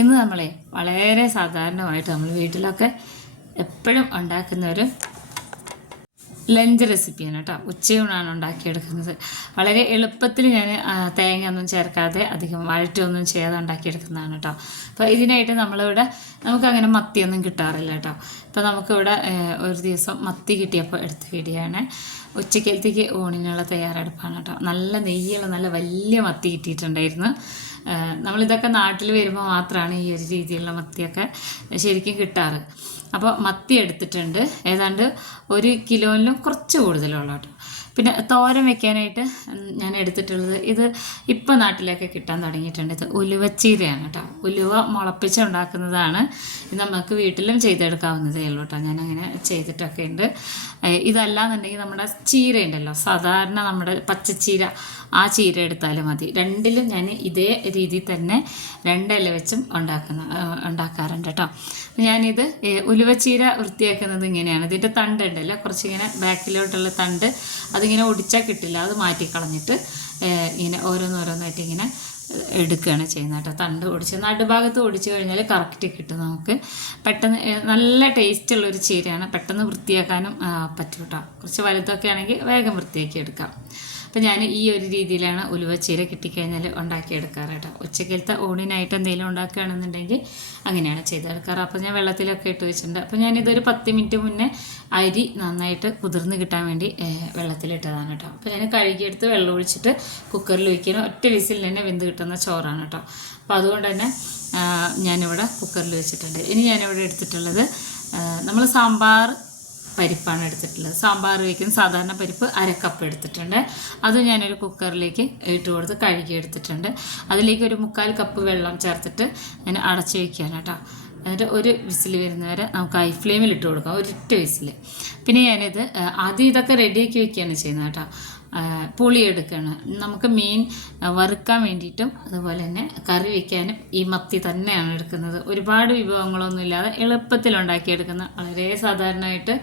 ഇന്ന് നമ്മളെ വളരെ സാധാരണമായിട്ട് നമ്മൾ വീട്ടിലൊക്കെ എപ്പോഴും ഉണ്ടാക്കുന്ന ഒരു ലഞ്ച് റെസിപ്പിയാണ് കേട്ടോ. ഉച്ചയൂണാണ് ഉണ്ടാക്കിയെടുക്കുന്നത്. വളരെ എളുപ്പത്തിൽ ഞാൻ തേങ്ങ ഒന്നും ചേർക്കാതെ അധികം വഴറ്റൊന്നും ചെയ്യാതെ ഉണ്ടാക്കിയെടുക്കുന്നതാണ് കേട്ടോ. അപ്പോൾ ഇതിനായിട്ട് നമുക്കങ്ങനെ മത്തിയൊന്നും കിട്ടാറില്ല കേട്ടോ. അപ്പോൾ നമുക്കിവിടെ ഒരു ദിവസം മത്തി കിട്ടിയപ്പോൾ എടുത്ത് കിട്ടിയാണ്. ഉച്ചക്കലത്തേക്ക് ഊണിനുള്ള തയ്യാറെടുപ്പാണ് കേട്ടോ. നല്ല നെയ്യുള്ള നല്ല വലിയ മത്തി കിട്ടിയിട്ടുണ്ടായിരുന്നു. നമ്മളിതൊക്കെ നാട്ടിൽ വരുമ്പോൾ മാത്രമാണ് ഈ ഒരു രീതിയിലുള്ള മത്തിയൊക്കെ ശരിക്കും കിട്ടാറ്. അപ്പോൾ മത്തി എടുത്തിട്ടുണ്ട്, ഏതാണ്ട് 1 കിലോയിലും കുറച്ച് കൂടുതലുള്ള കേട്ടോ. പിന്നെ തോരൻ വെക്കാനായിട്ട് ഞാൻ എടുത്തിട്ടുള്ളത് ഇത് ഇപ്പോൾ നാട്ടിലൊക്കെ കിട്ടാൻ തുടങ്ങിയിട്ടുണ്ട്. ഇത് ഉലുവച്ചീരയാണ് കേട്ടോ. ഉലുവ മുളപ്പിച്ച് ഉണ്ടാക്കുന്നതാണ്. ഇത് നമുക്ക് വീട്ടിലും ചെയ്തെടുക്കാവുന്നതേ ഉള്ളൂ കേട്ടോ. ഞാനങ്ങനെ ചെയ്തിട്ടൊക്കെ ഉണ്ട്. ഇതല്ലാന്നുണ്ടെങ്കിൽ നമ്മുടെ ചീര ഉണ്ടല്ലോ, സാധാരണ നമ്മുടെ പച്ചച്ചീര, ആ ചീര എടുത്താലും മതി. രണ്ടിലും ഞാൻ ഇതേ രീതിയിൽ തന്നെ 2 ഇല വെച്ചും ഉണ്ടാക്കാറുണ്ട് കേട്ടോ. ഞാനിത് ഉലുവച്ചീര വൃത്തിയാക്കുന്നത് ഇങ്ങനെയാണ്. ഇതിൻ്റെ തണ്ട് ഉണ്ടല്ലോ, കുറച്ചിങ്ങനെ ബാക്കിലോട്ടുള്ള തണ്ട്, അതിങ്ങനെ ഒടിച്ചാൽ കിട്ടില്ല, അത് മാറ്റിക്കളഞ്ഞിട്ട് ഇങ്ങനെ ഓരോന്നോരോന്നായിട്ട് ഇങ്ങനെ എടുക്കുകയാണ് ചെയ്യുന്നത് കേട്ടോ. തണ്ട് ഒടിച്ച് നടുഭാഗത്ത് ഒടിച്ചു കഴിഞ്ഞാൽ കറക്റ്റ് കിട്ടും. നമുക്ക് പെട്ടെന്ന് നല്ല ടേസ്റ്റുള്ളൊരു ചീരയാണ്. പെട്ടെന്ന് വൃത്തിയാക്കാനും പറ്റും കേട്ടോ. കുറച്ച് വലുതൊക്കെ ആണെങ്കിൽ വേഗം വൃത്തിയാക്കി എടുക്കാം. അപ്പോൾ ഞാൻ ഈ ഒരു രീതിയിലാണ് ഉലുവച്ചീര കിട്ടിക്കഴിഞ്ഞാൽ ഉണ്ടാക്കിയെടുക്കാറ് കേട്ടോ. ഉച്ചക്കലത്തെ ഊണിനായിട്ട് എന്തെങ്കിലും ഉണ്ടാക്കുകയാണെന്നുണ്ടെങ്കിൽ അങ്ങനെയാണ് ചെയ്തെടുക്കാറ്. അപ്പോൾ ഞാൻ വെള്ളത്തിലൊക്കെ ഇട്ട് വെച്ചിട്ടുണ്ട്. അപ്പോൾ ഞാനിതൊരു 10 മിനിറ്റ് മുന്നേ അരി നന്നായിട്ട് കുതിർന്ന് കിട്ടാൻ വേണ്ടി വെള്ളത്തിലിട്ടതാണ് കേട്ടോ. അപ്പോൾ ഞാൻ കഴുകിയെടുത്ത് വെള്ളം ഒഴിച്ചിട്ട് കുക്കറിൽ ഒഴിക്കണം. ഒറ്റ വിസിൽ തന്നെ വെന്ത് കിട്ടുന്ന ചോറാണ് കേട്ടോ. അപ്പോൾ അതുകൊണ്ട് തന്നെ ഞാനിവിടെ കുക്കറിൽ വെച്ചിട്ടുണ്ട്. ഇനി ഞാനിവിടെ എടുത്തിട്ടുള്ളത് നമ്മൾ സാമ്പാർ പരിപ്പാണ് എടുത്തിട്ടുള്ളത്. സാമ്പാർ വയ്ക്കുന്ന സാധാരണ പരിപ്പ് 1/2 കപ്പ് എടുത്തിട്ടുണ്ട്. അത് ഞാനൊരു കുക്കറിലേക്ക് ഇട്ട് കൊടുത്ത് കഴുകി എടുത്തിട്ടുണ്ട്. അതിലേക്ക് ഒരു 3/4 കപ്പ് വെള്ളം ചേർത്തിട്ട് ഞാൻ അടച്ച് വയ്ക്കുകയാണ് കേട്ടോ. എന്നിട്ട് ഒരു വിസിൽ വരുന്നവരെ നമുക്ക് ഹൈ ഫ്ലെയിമിൽ ഇട്ട് കൊടുക്കാം, ഒരൊറ്റ വിസിൽ. പിന്നെ ഞാനിത് ആദ്യം ഇതൊക്കെ റെഡിയാക്കി വയ്ക്കുകയാണ് ചെയ്യുന്നത് കേട്ടോ. പുളി എടുക്കുകയാണ്. നമുക്ക് മീൻ വറുക്കാൻ വേണ്ടിയിട്ടും അതുപോലെ തന്നെ കറി വയ്ക്കാനും ഈ മത്തി തന്നെയാണ് എടുക്കുന്നത്. ഒരുപാട് വിഭവങ്ങളൊന്നും ഇല്ലാതെ എളുപ്പത്തിൽ ഉണ്ടാക്കിയെടുക്കുന്ന വളരെ സാധാരണയായിട്ട്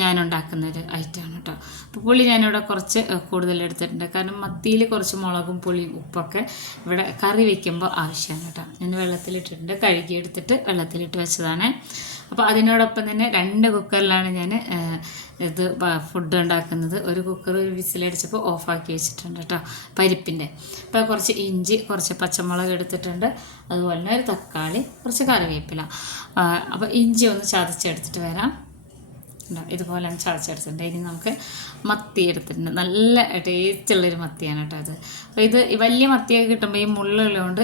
ഞാൻ ഉണ്ടാക്കുന്നൊരു ഐറ്റമാണ് കേട്ടോ. അപ്പോൾ പുളി ഞാനിവിടെ കുറച്ച് കൂടുതൽ എടുത്തിട്ടുണ്ട്. കാരണം മത്തിയിൽ കുറച്ച് മുളകും പുളിയും ഉപ്പൊക്കെ ഇവിടെ കറി വയ്ക്കുമ്പോൾ ആവശ്യമാണ് കേട്ടോ. ഞാൻ വെള്ളത്തിലിട്ടിട്ടുണ്ട്, കഴുകിയെടുത്തിട്ട് വെള്ളത്തിലിട്ട് വെച്ചതാണ്. അപ്പോൾ അതിനോടൊപ്പം തന്നെ 2 കുക്കറിലാണ് ഞാൻ ഇത് ഫുഡ് ഉണ്ടാക്കുന്നത്. ഒരു കുക്കർ ഒരു വിസിലടിച്ചപ്പോൾ ഓഫാക്കി വെച്ചിട്ടുണ്ട് കേട്ടോ പരിപ്പിൻ്റെ. അപ്പോൾ കുറച്ച് ഇഞ്ചി, കുറച്ച് പച്ചമുളക് എടുത്തിട്ടുണ്ട്, അതുപോലെ തന്നെ ഒരു തക്കാളി, കുറച്ച് കറിവേപ്പില. അപ്പോൾ ഇഞ്ചി ഒന്ന് ചതച്ചെടുത്തിട്ട് വരാം. ഇതുപോലെ ചതച്ചെടുത്തിട്ടുണ്ട്. ഇനി നമുക്ക് മത്തി എടുത്തിട്ടുണ്ട്. നല്ല ടേസ്റ്റുള്ളൊരു മത്തിയാണ് കേട്ടോ അത്. അപ്പോൾ ഇത് വലിയ മത്തിയൊക്കെ കിട്ടുമ്പോൾ ഈ മുള്ളുള്ളതുകൊണ്ട്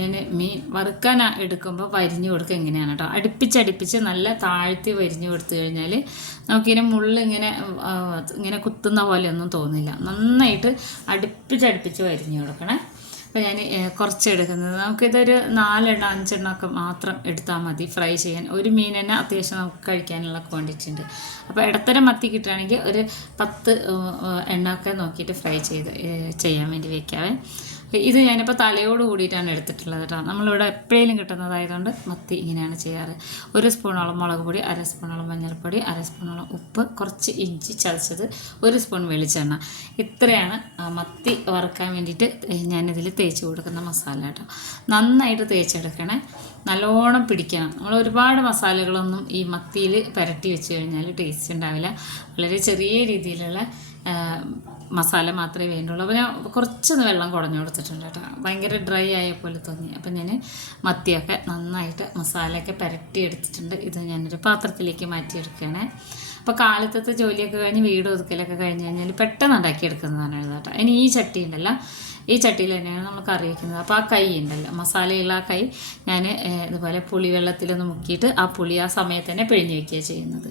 ഞാൻ മീൻ വറുക്കാൻ എടുക്കുമ്പോൾ വരിഞ്ഞു കൊടുക്കുക എങ്ങനെയാണ് കേട്ടോ. അടുപ്പിച്ചടുപ്പിച്ച് നല്ല താഴ്ത്തി വരിഞ്ഞു കൊടുത്തു കഴിഞ്ഞാൽ നമുക്കിങ്ങനെ ഇങ്ങനെ കുത്തുന്ന പോലെയൊന്നും തോന്നില്ല. നന്നായിട്ട് അടുപ്പിച്ചടുപ്പിച്ച് വരിഞ്ഞു കൊടുക്കണേ. അപ്പോൾ ഞാൻ കുറച്ച് എടുക്കുന്നത്, നമുക്കിതൊരു 4 എണ്ണം 5 എണ്ണമൊക്കെ മാത്രം എടുത്താൽ മതി ഫ്രൈ ചെയ്യാൻ. ഒരു മീൻ തന്നെ അത്യാവശ്യം നമുക്ക് കഴിക്കാനുള്ള ക്വാണ്ടിറ്റി ഉണ്ട്. അപ്പോൾ ഇടത്തരം മത്തി കിട്ടുകയാണെങ്കിൽ ഒരു 10 എണ്ണമൊക്കെ നോക്കിയിട്ട് ഫ്രൈ ചെയ്യാൻ വേണ്ടി വയ്ക്കാവേ. ഇത് ഞാനിപ്പോൾ തലയോട് കൂടിയിട്ടാണ് എടുത്തിട്ടുള്ളത് കേട്ടോ. നമ്മളിവിടെ എപ്പോഴേലും കിട്ടുന്നതായതുകൊണ്ട് മത്തി ഇങ്ങനെയാണ് ചെയ്യാറ്. 1 സ്പൂണോളം മുളക് പൊടി, 1/2 സ്പൂണോളം മഞ്ഞൾപ്പൊടി, 1/2 സ്പൂണോളം ഉപ്പ്, കുറച്ച് ഇഞ്ചി ചതച്ചത്, 1 സ്പൂൺ വെളിച്ചെണ്ണ. ഇത്രയാണ് മത്തി വറുക്കാൻ വേണ്ടിയിട്ട് ഞാനിതിൽ തേച്ച് കൊടുക്കുന്ന മസാല കേട്ടോ. നന്നായിട്ട് തേച്ചെടുക്കണേ, നല്ലോണം പിടിക്കണം. നമ്മൾ ഒരുപാട് മസാലകളൊന്നും ഈ മത്തിയിൽ പുരട്ടി വെച്ച് കഴിഞ്ഞാൽ ടേസ്റ്റ് ഉണ്ടാവില്ല. വളരെ ചെറിയ രീതിയിലുള്ള മസാല മാത്രമേ വേണ്ടുള്ളൂ. അപ്പോൾ ഞാൻ കുറച്ചൊന്ന് വെള്ളം കുടഞ്ഞു കൊടുത്തിട്ടുണ്ട് കേട്ടോ. ഭയങ്കര ഡ്രൈ ആയ പോലെ തോന്നി. അപ്പം ഞാൻ മത്തിയൊക്കെ നന്നായിട്ട് മസാലയൊക്കെ പുരട്ടി എടുത്തിട്ടുണ്ട്. ഇത് ഞാനൊരു പാത്രത്തിലേക്ക് മാറ്റിയെടുക്കുകയാണ്. അപ്പോൾ കാലത്തത്തെ ജോലിയൊക്കെ കഴിഞ്ഞ് വീട് ഒതുക്കലൊക്കെ കഴിഞ്ഞ് കഴിഞ്ഞാൽ പെട്ടെന്ന് ഉണ്ടാക്കിയെടുക്കുന്നതാണ് കേട്ടോ. ഇനി ഈ ചട്ടി ഉണ്ടല്ലോ, ഈ ചട്ടിയിൽ തന്നെയാണ് നമ്മൾ കറി വയ്ക്കുന്നത്. അപ്പോൾ ആ കൈ ഉണ്ടല്ലോ, മസാലയുള്ള ആ കൈ ഞാൻ ഇതുപോലെ പുളിവെള്ളത്തിലൊന്ന് മുക്കിയിട്ട് ആ പുളി ആ സമയത്ത് തന്നെ പിഴിഞ്ഞ് വയ്ക്കുക ചെയ്യുന്നത്.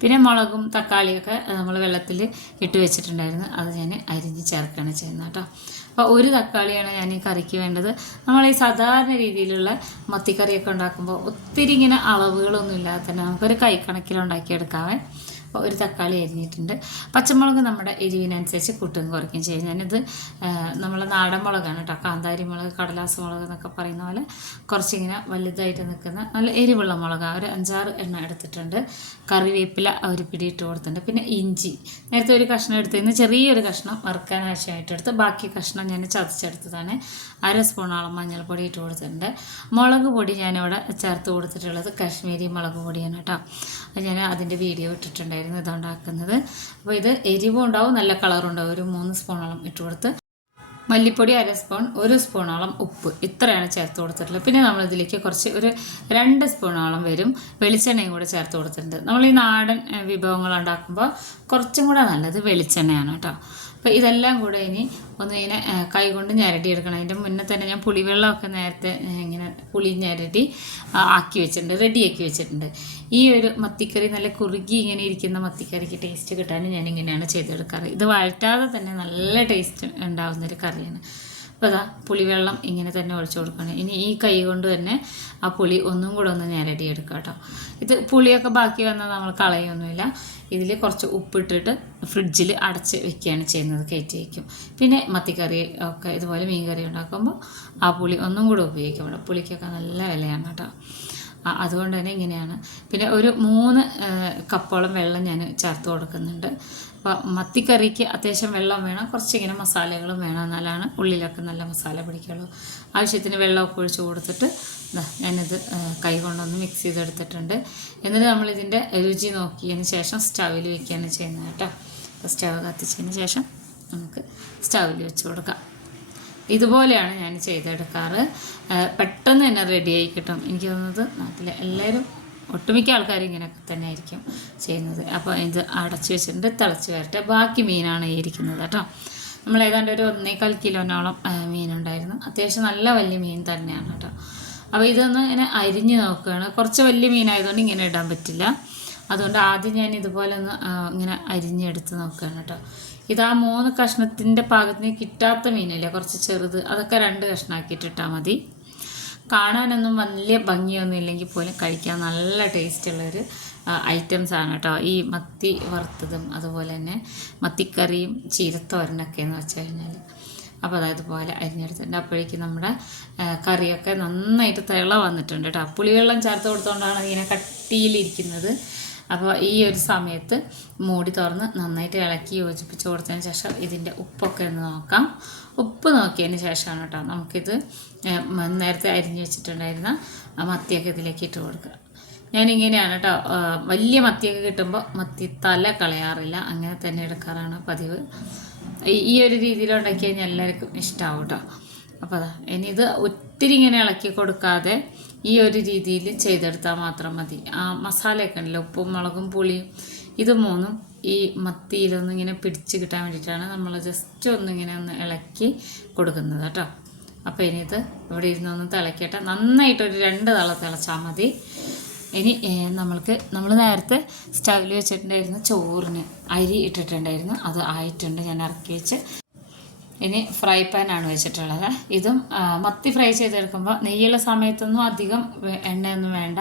പിന്നെ മുളകും തക്കാളിയൊക്കെ നമ്മൾ വെള്ളത്തിൽ ഇട്ട് വെച്ചിട്ടുണ്ടായിരുന്നു, അത് ഞാൻ അരിഞ്ഞ് ചേർക്കുകയാണ് ചെയ്യുന്നത് കേട്ടോ. അപ്പോൾ 1 തക്കാളിയാണ് ഞാൻ ഈ കറിക്ക് വേണ്ടത്. നമ്മൾ ഈ സാധാരണ രീതിയിലുള്ള മത്തിക്കറിയൊക്കെ ഉണ്ടാക്കുമ്പോൾ ഒത്തിരി ഇങ്ങനെ അളവുകളൊന്നും ഇല്ലാതെ തന്നെ നമുക്കൊരു കൈക്കണക്കിൽ ഉണ്ടാക്കിയെടുക്കാവേ. അപ്പോൾ ഒരു തക്കാളി അരിഞ്ഞിട്ടുണ്ട്. പച്ചമുളക് നമ്മുടെ എരിവിനനുസരിച്ച് കൂട്ടും കുറയ്ക്കുകയും ചെയ്യും. ഞാനിത് നമ്മളെ നാടൻ മുളകാണ് കേട്ടോ, കാന്താരി മുളക്, കടലാസ് മുളക് എന്നൊക്കെ പറയുന്ന പോലെ കുറച്ചിങ്ങനെ വലുതായിട്ട് നിൽക്കുന്ന നല്ല എരിവുള്ള മുളക് ഒരു 5-6 എണ്ണ എടുത്തിട്ടുണ്ട്. കറിവേപ്പില ഒരു പിടി ഇട്ട് കൊടുത്തിട്ടുണ്ട്. പിന്നെ ഇഞ്ചി നേരത്തെ ഒരു കഷ്ണം എടുത്തതിന് ചെറിയൊരു കഷ്ണം വറുക്കാൻ ആവശ്യമായിട്ട് എടുത്ത് ബാക്കി കഷ്ണം ഞാൻ ചതച്ചെടുത്തതാണ്. 1/2 സ്പൂണോളം മഞ്ഞൾപ്പൊടി ഇട്ട് കൊടുത്തിട്ടുണ്ട്. മുളക് പൊടി ഞാനിവിടെ ചേർത്ത് കൊടുത്തിട്ടുള്ളത് കാശ്മീരി മുളക് പൊടിയാണ് കേട്ടോ. അത് ഞാൻ അതിൻ്റെ വീഡിയോ ഇട്ടിട്ടുണ്ടായിരുന്നു ഇതുണ്ടാക്കുന്നത്. അപ്പോൾ ഇത് എരിവും ഉണ്ടാവും നല്ല കളറും ഉണ്ടാവും. ഒരു 3 സ്പൂണോളം ഇട്ട് കൊടുത്ത് മല്ലിപ്പൊടി 1/2 സ്പൂൺ, 1 സ്പൂണോളം ഉപ്പ്, ഇത്രയാണ് ചേർത്ത് കൊടുത്തിട്ടുള്ളത്. പിന്നെ നമ്മളിതിലേക്ക് കുറച്ച് ഒരു 2 സ്പൂണോളം വരും വെളിച്ചെണ്ണയും കൂടെ ചേർത്ത് കൊടുത്തിട്ടുണ്ട്. നമ്മൾ ഈ നാടൻ വിഭവങ്ങൾ ഉണ്ടാക്കുമ്പോൾ കുറച്ചും കൂടെ നല്ലത് വെളിച്ചെണ്ണയാണ് കേട്ടോ. അപ്പോൾ ഇതെല്ലാം കൂടെ ഇനി ഒന്ന് ഇങ്ങനെ കൈ കൊണ്ട് ഞരടിയെടുക്കണം. അതിൻ്റെ മുന്നേ തന്നെ ഞാൻ പുളിവെള്ളമൊക്കെ നേരത്തെ ഇങ്ങനെ പുളി ഞരടി ആക്കി വെച്ചിട്ടുണ്ട്, റെഡിയാക്കി വെച്ചിട്ടുണ്ട്. ഈ ഒരു മത്തിക്കറി നല്ല കുറുകി ഇങ്ങനെ ഇരിക്കുന്ന മത്തിക്കറിക്ക് ടേസ്റ്റ് കിട്ടാൻ ഞാനിങ്ങനെയാണ് ചെയ്തെടുക്കാറ്. ഇത് വഴറ്റാതെ തന്നെ നല്ല ടേസ്റ്റ് ഉണ്ടാകുന്നൊരു കറിയാണ്. അപ്പോൾ അതാ പുളിവെള്ളം ഇങ്ങനെ തന്നെ ഒഴിച്ചു കൊടുക്കണം. ഇനി ഈ കൈ കൊണ്ട് തന്നെ ആ പുളി ഒന്നും കൂടെ ഒന്ന് ഞരടിയെടുക്കാം കേട്ടോ. ഇത് പുളിയൊക്കെ ബാക്കി വന്നാൽ നമ്മൾ കളയൊന്നുമില്ല. ഇതിൽ കുറച്ച് ഉപ്പിട്ടിട്ട് ഫ്രിഡ്ജിൽ അടച്ച് വെക്കുകയാണ് ചെയ്യുന്നത്, കയറ്റി വയ്ക്കും. പിന്നെ മത്തിക്കറി ഒക്കെ ഇതുപോലെ മീൻ കറി ഉണ്ടാക്കുമ്പോൾ ആ പുളി ഒന്നും കൂടെ ഉപയോഗിക്കും. ഇവിടെ പുളിക്കൊക്കെ നല്ല വിലയാണ് കേട്ടോ. അതുകൊണ്ട് തന്നെ ഇങ്ങനെയാണ്. പിന്നെ ഒരു 3 കപ്പോളം വെള്ളം ഞാൻ ചേർത്ത് കൊടുക്കുന്നുണ്ട്. അപ്പോൾ മത്തിക്കറിക്ക് അത്യാവശ്യം വെള്ളം വേണം, കുറച്ചിങ്ങനെ മസാലകളും വേണം, എന്നാലാണ് ഉള്ളിലൊക്കെ നല്ല മസാല പിടിക്കുള്ളൂ. ആവശ്യത്തിന് വെള്ളമൊക്കെ ഒഴിച്ച് കൊടുത്തിട്ട് ഞാനിത് കൈ കൊണ്ടൊന്ന് മിക്സ് ചെയ്തെടുത്തിട്ടുണ്ട്. എന്നിട്ട് നമ്മളിതിൻ്റെ രുചി നോക്കിയതിന് ശേഷം സ്റ്റൗവിൽ വയ്ക്കുകയാണ് ചെയ്യുന്നത് കേട്ടോ. അപ്പോൾ സ്റ്റവ് കത്തിച്ചതിന് ശേഷം നമുക്ക് സ്റ്റൗവിൽ വെച്ച് കൊടുക്കാം. ഇതുപോലെയാണ് ഞാൻ ചെയ്തെടുക്കാറ്. പെട്ടെന്ന് തന്നെ റെഡിയായി കിട്ടും. എനിക്ക് തോന്നുന്നത് നാട്ടിലെ എല്ലാവരും ഒട്ടുമിക്ക ആൾക്കാരും ഇങ്ങനെയൊക്കെ തന്നെ ആയിരിക്കും ചെയ്യുന്നത്. അപ്പോൾ ഇത് അടച്ച് വെച്ചിട്ടുണ്ട്, തിളച്ച് വരട്ടെ. ബാക്കി മീനാണ് ഈ ഇരിക്കുന്നത് കേട്ടോ. നമ്മൾ ഏതാണ്ട് ഒരു 1.25 കിലോനോളം മീനുണ്ടായിരുന്നു. അത്യാവശ്യം നല്ല വലിയ മീൻ തന്നെയാണ് കേട്ടോ. അപ്പോൾ ഇതൊന്ന് ഇങ്ങനെ അരിഞ്ഞ് നോക്കുകയാണ്. കുറച്ച് വലിയ മീനായതുകൊണ്ട് ഇങ്ങനെ ഇടാൻ പറ്റില്ല. അതുകൊണ്ട് ആദ്യം ഞാൻ ഇതുപോലെ ഒന്ന് ഇങ്ങനെ അരിഞ്ഞെടുത്ത് നോക്കുകയാണ് കേട്ടോ. ഇതാ 3 കഷ്ണത്തിൻ്റെ പാകത്തിന് കിട്ടാത്ത മീനില്ലേ, കുറച്ച് ചെറുത്, അതൊക്കെ 2 കഷ്ണമാക്കിയിട്ടിട്ടാൽ മതി. കാണാനൊന്നും വലിയ ഭംഗിയൊന്നും ഇല്ലെങ്കിൽ പോലും കഴിക്കാൻ നല്ല ടേസ്റ്റുള്ളൊരു ഐറ്റംസാണ് കേട്ടോ ഈ മത്തി വറുത്തതും അതുപോലെ തന്നെ മത്തിക്കറിയും ചീരത്തോരനൊക്കെ എന്ന് വെച്ച് കഴിഞ്ഞാൽ. അപ്പോൾ അതായതുപോലെ അരിഞ്ഞെടുത്തിട്ടുണ്ട്. അപ്പോഴേക്കും നമ്മുടെ കറിയൊക്കെ നന്നായിട്ട് തിള വന്നിട്ടുണ്ട് കേട്ടോ. പുളിവെള്ളം ചേർത്ത് കൊടുത്തുകൊണ്ടാണ് ഇങ്ങനെ കട്ടിയിലിരിക്കുന്നത്. അപ്പോൾ ഈ ഒരു സമയത്ത് മൂടി തുറന്ന് നന്നായിട്ട് ഇളക്കി യോജിപ്പിച്ച് കൊടുത്തതിന് ശേഷം ഇതിൻ്റെ ഉപ്പൊക്കെ ഒന്ന് നോക്കാം. ഉപ്പ് നോക്കിയതിന് ശേഷമാണ് കേട്ടോ നമുക്കിത് നേരത്തെ അരിഞ്ഞ് വെച്ചിട്ടുണ്ടായിരുന്ന മത്തിയൊക്കെ ഇതിലേക്ക് ഇട്ട് കൊടുക്കുക. ഞാനിങ്ങനെയാണ് കേട്ടോ, വലിയ മത്തിയൊക്കെ കിട്ടുമ്പോൾ മത്തി തല കളയാറില്ല, അങ്ങനെ തന്നെ എടുക്കാറാണ് പതിവ്. ഈ ഒരു രീതിയിൽ ഉണ്ടാക്കി കഴിഞ്ഞാൽ എല്ലാവർക്കും ഇഷ്ടമാവും കേട്ടോ. അപ്പോൾ അതാ ഇനി ഇത് ഒത്തിരി ഇങ്ങനെ ഇളക്കി കൊടുക്കാതെ ഈ ഒരു രീതിയിൽ ചെയ്തെടുത്താൽ മാത്രം മതി. ആ മസാലയൊക്കെ ഉണ്ടല്ലോ, ഉപ്പും മുളകും പുളിയും, ഇത് 3ഉം ഈ മത്തിയിലൊന്നും ഇങ്ങനെ പിടിച്ച് കിട്ടാൻ വേണ്ടിയിട്ടാണ് നമ്മൾ ജസ്റ്റ് ഒന്നിങ്ങനെ ഒന്ന് ഇളക്കി കൊടുക്കുന്നത് കേട്ടോ. അപ്പോൾ ഇനി ഇത് ഇവിടെ ഇരുന്നൊന്ന് തിളക്കട്ടെ. നന്നായിട്ടൊരു 2 തള തിളച്ചാൽ മതി. ഇനി നമ്മൾ നേരത്തെ സ്റ്റൗവിൽ വെച്ചിട്ടുണ്ടായിരുന്ന ചോറിന് അരി ഇട്ടിട്ടുണ്ടായിരുന്നു, അത് ആയിട്ടുണ്ട്. ഞാൻ ഇറക്കി വെച്ച് ഇനി ഫ്രൈ പാനാണ് വെച്ചിട്ടുള്ളത്. ഇതും മത്തി ഫ്രൈ ചെയ്തെടുക്കുമ്പോൾ നെയ്യുള്ള സമയത്തൊന്നും അധികം എണ്ണയൊന്നും വേണ്ട,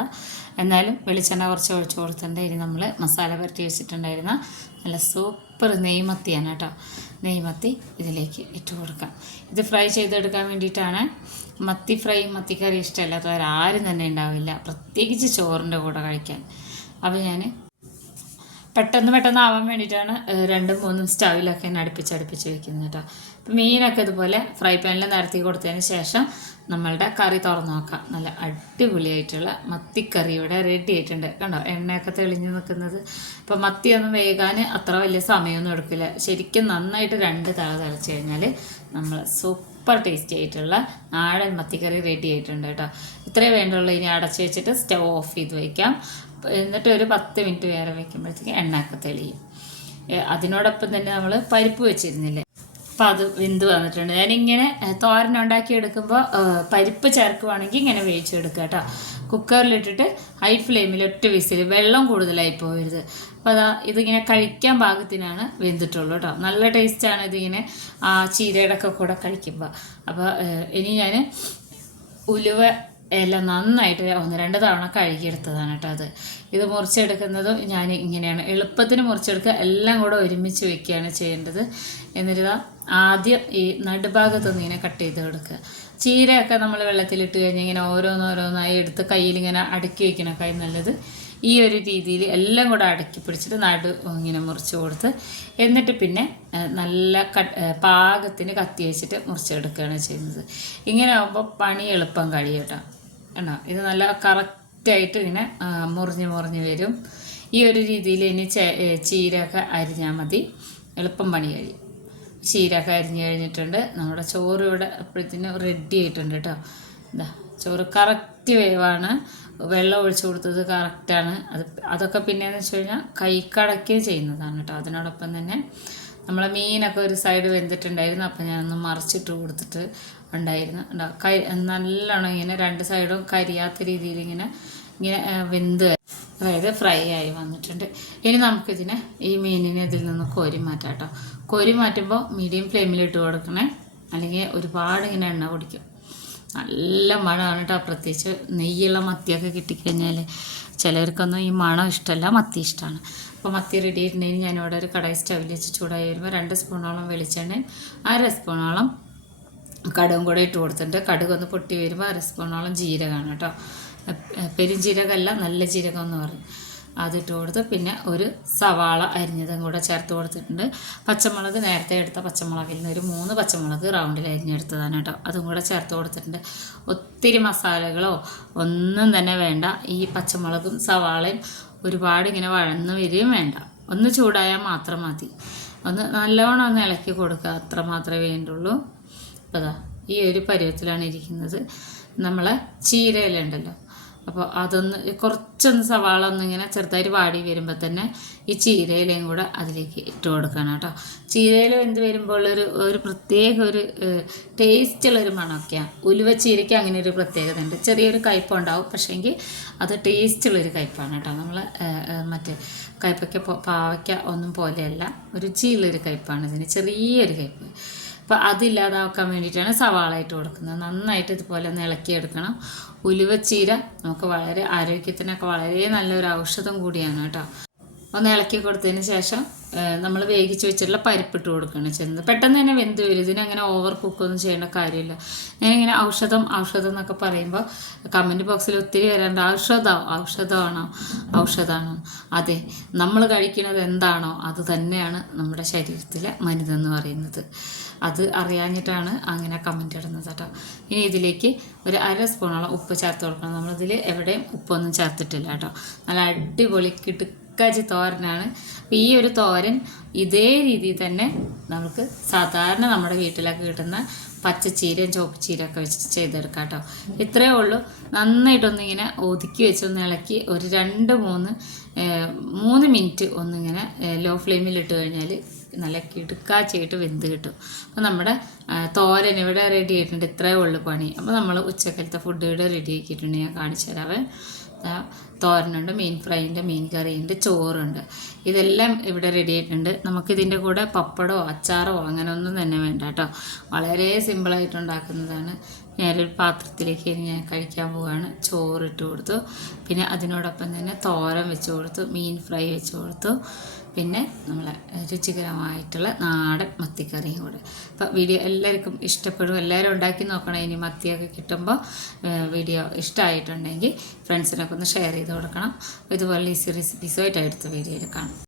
എന്നാലും വെളിച്ചെണ്ണ കുറച്ച് ഒഴിച്ച് കൊടുത്തിട്ടുണ്ട്. ഇനി നമ്മൾ മസാല പുരട്ടി വെച്ചിട്ടുണ്ടായിരുന്ന നല്ല സൂപ്പർ നെയ്മത്തിയാണ് കേട്ടോ. നെയ്മത്തി ഇതിലേക്ക് ഇട്ട് കൊടുക്കാം. ഇത് ഫ്രൈ ചെയ്തെടുക്കാൻ വേണ്ടിയിട്ടാണ്. മത്തി ഫ്രൈ മത്തിക്കറി ഇഷ്ടമല്ലാത്തവരാരും തന്നെ ഉണ്ടാവില്ല, പ്രത്യേകിച്ച് ചോറിൻ്റെ കൂടെ കഴിക്കാൻ. അപ്പോൾ ഞാൻ പെട്ടെന്ന് ആവാൻ വേണ്ടിയിട്ടാണ് 2-3 സ്റ്റൗവിലൊക്കെ തന്നെ അടുപ്പിച്ച് വെക്കുന്നത് കേട്ടോ. അപ്പം മീനൊക്കെ ഇതുപോലെ ഫ്രൈ പാനിൽ നിരത്തി കൊടുത്തതിന് ശേഷം നമ്മളുടെ കറി തുറന്ന് നോക്കാം. നല്ല അടിപൊളിയായിട്ടുള്ള മത്തിക്കറി ഇവിടെ റെഡി ആയിട്ടുണ്ട് കണ്ടോ, എണ്ണയൊക്കെ തെളിഞ്ഞ് നിൽക്കുന്നത്. അപ്പം മത്തിയൊന്നും വേകാൻ അത്ര വലിയ സമയമൊന്നും എടുക്കില്ല. ശരിക്കും നന്നായിട്ട് 2 തള തിളച്ച് കഴിഞ്ഞാൽ നമ്മൾ സൂപ്പർ ടേസ്റ്റി ആയിട്ടുള്ള നാടൻ മത്തിക്കറി റെഡി ആയിട്ടുണ്ട് കേട്ടോ. ഇത്രേ വേണ്ടുള്ളൂ. ഇനി അടച്ച് വെച്ചിട്ട് സ്റ്റവ് ഓഫ് ചെയ്ത് വയ്ക്കാം. എന്നിട്ട് ഒരു 10 മിനിറ്റ് വേറെ വയ്ക്കുമ്പോഴത്തേക്ക് എണ്ണയൊക്കെ തെളിയും. അതിനോടൊപ്പം തന്നെ നമ്മൾ പരിപ്പ് വെച്ചിരുന്നില്ലേ, അപ്പോൾ അത് വെന്ത് വന്നിട്ടുണ്ട്. ഞാനിങ്ങനെ തോരൻ ഉണ്ടാക്കി എടുക്കുമ്പോൾ പരിപ്പ് ചേർക്കുവാണെങ്കിൽ ഇങ്ങനെ വേവിച്ചെടുക്കുക കേട്ടോ. കുക്കറിലിട്ടിട്ട് ഹൈ ഫ്ലെയിമിൽ 1 വിസിൽ, വെള്ളം കൂടുതലായി പോകരുത്. അപ്പോൾ അതാ ഇതിങ്ങനെ കഴിക്കാൻ പാകത്തിനാണ് വെന്തിട്ടുള്ളൂ കേട്ടോ. നല്ല ടേസ്റ്റാണ് ഇതിങ്ങനെ ചീരയുടെ ഒക്കെ കൂടെ കഴിക്കുമ്പോൾ. അപ്പോൾ ഇനി ഞാൻ ഉലുവ എല്ലാം നന്നായിട്ട് 1-2 തവണ കഴുകിയെടുത്തതാണ് കേട്ടോ അത്. ഇത് മുറിച്ചെടുക്കുന്നതും ഞാൻ ഇങ്ങനെയാണ്, എളുപ്പത്തിന് മുറിച്ചെടുക്കുക. എല്ലാം കൂടെ ഒരുമിച്ച് വെക്കുകയാണ് ചെയ്യേണ്ടത്. എന്നിട്ട് ആദ്യം ഈ നടുഭാഗത്തൊന്ന് ഇങ്ങനെ കട്ട് ചെയ്ത് കൊടുക്കുക. ചീരയൊക്കെ നമ്മൾ വെള്ളത്തിലിട്ട് കഴിഞ്ഞ് ഇങ്ങനെ ഓരോന്നോരോന്നായി എടുത്ത് കയ്യിലിങ്ങനെ അടുക്കി വയ്ക്കണക്കായി നല്ലത് ഈ ഒരു രീതിയിൽ എല്ലാം കൂടെ അടക്കി പിടിച്ചിട്ട് ഇങ്ങനെ മുറിച്ച് കൊടുത്ത്, എന്നിട്ട് പിന്നെ നല്ല പാകത്തിന് കത്തി വെച്ചിട്ട് മുറിച്ചെടുക്കുകയാണ് ചെയ്യുന്നത്. ഇങ്ങനെ ആകുമ്പോൾ പണി എളുപ്പം കഴിയും കേട്ടോ. കണ്ടോ, ഇത് നല്ല കറക്റ്റായിട്ട് ഇങ്ങനെ മുറിഞ്ഞ് വരും. ഈ ഒരു രീതിയിൽ ഇനി ചീരയൊക്കെ അരിഞ്ഞാൽ മതി, എളുപ്പം പണി കഴിയും. ചീരയൊക്കെ അരിഞ്ഞ് കഴിഞ്ഞിട്ടുണ്ട്. നമ്മുടെ ചോറ് ഇവിടെ അപ്പോഴത്തേനും റെഡി ആയിട്ടുണ്ട് കേട്ടോ. എന്താ ചോറ് കറക്റ്റ് വേവാണ്, വെള്ളം ഒഴിച്ചു കൊടുത്തത് കറക്റ്റാണ്. അതൊക്കെ പിന്നെയെന്ന് വെച്ച് കഴിഞ്ഞാൽ കൈക്കടക്കി ചെയ്യുന്നതാണ് കേട്ടോ. അതിനോടൊപ്പം തന്നെ നമ്മളെ മീനൊക്കെ ഒരു സൈഡ് വെന്തിട്ടുണ്ടായിരുന്നു, അപ്പം ഞാനൊന്ന് മറിച്ചിട്ട് കൊടുത്തിട്ട് ഉണ്ടായിരുന്നു. നല്ലോണം ഇങ്ങനെ 2 സൈഡും കരിയാത്ത രീതിയിൽ ഇങ്ങനെ വെന്ത്, അതായത് ഫ്രൈ ആയി വന്നിട്ടുണ്ട്. ഇനി നമുക്കിതിനെ ഈ മീനിനെ ഇതിൽ നിന്ന് കോരി മാറ്റാം കേട്ടോ. കോരി മാറ്റുമ്പോൾ മീഡിയം ഫ്ലെയിമിലിട്ട് കൊടുക്കണേ, അല്ലെങ്കിൽ ഒരുപാട് ഇങ്ങനെ എണ്ണ കുടിക്കും. നല്ല മണമാണ് കേട്ടോ. പ്രത്യേകിച്ച് നെയ്യുള്ള മത്തിയൊക്കെ കിട്ടിക്കഴിഞ്ഞാൽ ചിലവർക്കൊന്നും ഈ മണം ഇഷ്ടമല്ല, മത്തി ഇഷ്ടമാണ്. അപ്പോൾ മത്തി റെഡി ആയിട്ടുണ്ടെങ്കിൽ ഞാനിവിടെ ഒരു കടായി സ്റ്റവിൽ വെച്ച് ചൂടായി വരുമ്പോൾ 2 സ്പൂണോളം വെളിച്ചെണ്ണയും 1/2 സ്പൂണോളം കടുകും കൂടെ ഇട്ട് കൊടുത്തിട്ടുണ്ട്. കടുക് ഒന്ന് പൊട്ടി വരുമ്പോൾ 1/2 സ്പൂണോളം ജീരകമാണ് കേട്ടോ. പെരുംജീരകമല്ല, നല്ല ജീരകം എന്ന് പറയും. അതിട്ട് കൊടുത്ത് പിന്നെ ഒരു സവാള അരിഞ്ഞതും കൂടെ ചേർത്ത് കൊടുത്തിട്ടുണ്ട്. പച്ചമുളക് നേരത്തെ എടുത്ത പച്ചമുളകിൽ നിന്ന് ഒരു 3 പച്ചമുളക് റൗണ്ടിൽ അരിഞ്ഞെടുത്തതാണ് കേട്ടോ. അതും കൂടെ ചേർത്ത് കൊടുത്തിട്ടുണ്ട്. ഒത്തിരി മസാലകളോ ഒന്നും തന്നെ വേണ്ട. ഈ പച്ചമുളകും സവാളയും ഒരുപാട് ഇങ്ങനെ വഴന്ന് വരികയും വേണ്ട, ഒന്ന് ചൂടായാൽ മാത്രം മതി. ഒന്ന് നല്ലവണ്ണം ഒന്ന് ഇളക്കി കൊടുക്കുക, അത്ര മാത്രമേ വേണ്ടുള്ളൂ. അപ്പോൾ ഈ ഒരു പരുവത്തിലാണ് ഇരിക്കുന്നത്. നമ്മളെ ചീരയില ഉണ്ടല്ലോ, അപ്പോൾ അതൊന്ന് കുറച്ചൊന്ന് സവാള ഒന്നിങ്ങനെ ചെറുതായിട്ട് വാടി വരുമ്പോൾ തന്നെ ഈ ചീരയിലയും കൂടെ അതിലേക്ക് ഇട്ട് കൊടുക്കണം കേട്ടോ. ചീരയില വെന്ത് വരുമ്പോൾ ഒരു പ്രത്യേക ഒരു ടേസ്റ്റുള്ളൊരു മണമൊക്കെയാണ്. ഉലുവച്ചീരയ്ക്ക് അങ്ങനെ ഒരു പ്രത്യേകത ഉണ്ട്. ചെറിയൊരു കയ്പുണ്ടാവും, പക്ഷേങ്കിൽ അത് ടേസ്റ്റുള്ളൊരു കയ്പാണ് കേട്ടോ. നമ്മൾ മറ്റേ കയ്പയ്ക്ക പാവയ്ക്ക ഒന്നും പോലെയല്ല, രുചിയുള്ളൊരു കയ്പാണ് ഇതിന്, ചെറിയൊരു കയ്പ്. അപ്പോൾ അതില്ലാതാക്കാൻ വേണ്ടിയിട്ടാണ് സവാള ഇട്ട് കൊടുക്കുന്നത്. നന്നായിട്ട് ഇതുപോലെ ഒന്ന് ഇളക്കിയെടുക്കണം. ഉലുവച്ചീര നമുക്ക് വളരെ ആരോഗ്യത്തിനൊക്കെ വളരെ നല്ലൊരു ഔഷധം കൂടിയാണ് കേട്ടോ. ഒന്ന് ഇളക്കി കൊടുത്തതിന് ശേഷം നമ്മൾ വേവിച്ച് വെച്ചിട്ടുള്ള പരിപ്പിട്ട് കൊടുക്കുകയാണ് ചെയ്യുന്നത്. പെട്ടെന്ന് തന്നെ വെന്ത് വരും. ഇതിനങ്ങനെ ഓവർ കുക്കൊന്നും ചെയ്യേണ്ട കാര്യമില്ല. ഞാനിങ്ങനെ ഔഷധം എന്നൊക്കെ പറയുമ്പോൾ കമൻറ്റ് ബോക്സിൽ ഒത്തിരി വരാറുണ്ട്, ഔഷധമാണോ? അതെ, നമ്മൾ കഴിക്കുന്നത് എന്താണോ അത് തന്നെയാണ് നമ്മുടെ ശരീരത്തിലെ മരുന്നെന്ന് പറയുന്നത്. അത് അറിയാഞ്ഞിട്ടാണ് അങ്ങനെ കമൻറ്റ് ഇടുന്നത് കേട്ടോ. ഇനി ഇതിലേക്ക് ഒരു 1/2 സ്പൂണോളം ഉപ്പ് ചേർത്ത് കൊടുക്കണം. നമ്മളിതിൽ എവിടെയും ഉപ്പൊന്നും ചേർത്തിട്ടില്ല കേട്ടോ. നല്ല അടിപൊളി കിടുക്കാച്ചി തോരനാണ്. അപ്പോൾ ഈ ഒരു തോരൻ ഇതേ രീതിയിൽ തന്നെ നമുക്ക് സാധാരണ നമ്മുടെ വീട്ടിലൊക്കെ കിട്ടുന്ന പച്ചച്ചീരയും ചുവപ്പുചീരയൊക്കെ വെച്ചിട്ട് ചെയ്തെടുക്കാം കേട്ടോ. ഇത്രയേ ഉള്ളൂ. നന്നായിട്ടൊന്നിങ്ങനെ ഒതുക്കി വെച്ചൊന്ന് ഇളക്കി ഒരു 2-3 മിനിറ്റ് ഒന്നിങ്ങനെ ലോ ഫ്ലെയിമിലിട്ട് കഴിഞ്ഞാൽ നല്ല കിടുക്കാച്ചായിട്ട് വെന്ത് കിട്ടും. അപ്പോൾ നമ്മുടെ തോരൻ ഇവിടെ റെഡി ആയിട്ടുണ്ട്. ഇത്രയേ ഉള്ളൂ പണി. അപ്പോൾ നമ്മൾ ഉച്ചക്കലത്തെ ഫുഡ് ഇവിടെ റെഡി ആക്കിയിട്ടുണ്ട്. ഞാൻ കാണിച്ചു തരാവേ. തോരനുണ്ട്, മീൻ ഫ്രൈയുണ്ട്, മീൻ കറിയുണ്ട്, ചോറുണ്ട്. ഇതെല്ലാം ഇവിടെ റെഡി ആയിട്ടുണ്ട്. നമുക്കിതിൻ്റെ കൂടെ പപ്പടമോ അച്ചാറോ അങ്ങനെ ഒന്നും തന്നെ വേണ്ട കേട്ടോ. വളരെ സിമ്പിളായിട്ട് ഉണ്ടാക്കുന്നതാണ്. ഞാനൊരു പാത്രത്തിലേക്ക് ഞാൻ കഴിക്കാൻ പോവുകയാണ്. ചോറിട്ട് കൊടുത്തു, പിന്നെ അതിനോടൊപ്പം തന്നെ തോരൻ വെച്ച് കൊടുത്തു, മീൻ ഫ്രൈ വെച്ച് കൊടുത്തു, പിന്നെ നമ്മളെ രുചികരമായിട്ടുള്ള നാടൻ മത്തിക്കറിയും കൂടെ. അപ്പോൾ വീഡിയോ എല്ലാവർക്കും ഇഷ്ടപ്പെടും. എല്ലാവരും ഉണ്ടാക്കി നോക്കണം. ഇനി മത്തിയൊക്കെ കിട്ടുമ്പോൾ വീഡിയോ ഇഷ്ടമായിട്ടുണ്ടെങ്കിൽ ഫ്രണ്ട്സിനൊക്കെ ഒന്ന് ഷെയർ ചെയ്ത് കൊടുക്കണം. ഇതുപോലെ ഈസി റെസിപ്പീസുമായിട്ട് അടുത്ത വീഡിയോയിൽ കാണാം.